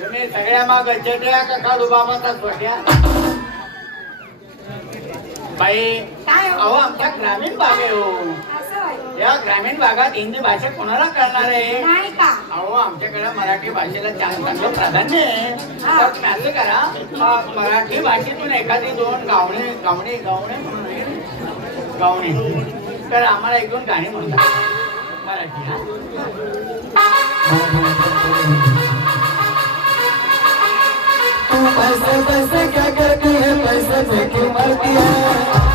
तुम्ही सगळ्या अहो आमच्या ग्रामीण भाग आहे हो. या ग्रामीण भागात हिंदी भाषा कोणाला कळणार आहे? अहो आमच्याकडे मराठी भाषेला चांगलं प्राधान्य आहे. करा. मराठी भाषेतून एखादी दोन गावणे गावणे गावणे म्हणून. गावणी. तर आम्हाला एक दोन गाणी म्हणतात. मराठी हा. पैसे पैसे क्या करती है? पैसे की मरती है.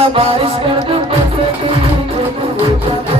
acabar esperando você tem um todo outro